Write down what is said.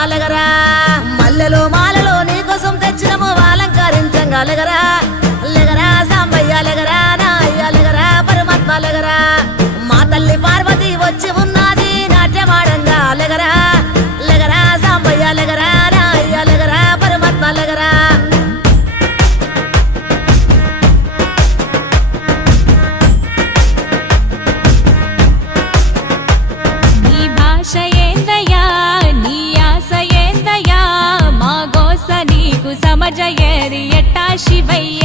పరమాత్మ లగరా మల్లెలో మాలలో నీకోసం తెచ్చినము అలంకరించంగా లగరా లగరా సాంబయ్య లగరా నా అయ్య లగరా పరమాత్మ లగరా మా తల్లి పార్వతి వచ్చి ఉన్నది నాట్యమాడంగా లగరా లగరా సాంబయ్య లగరా నా అయ్య లగరా పరమాత్మ లగరా నీ భాష ఏందయ్యా నీ ఆశ ఏందయ్యా మా గోస నీకు సమజయేది ఎట్టా శివయ్య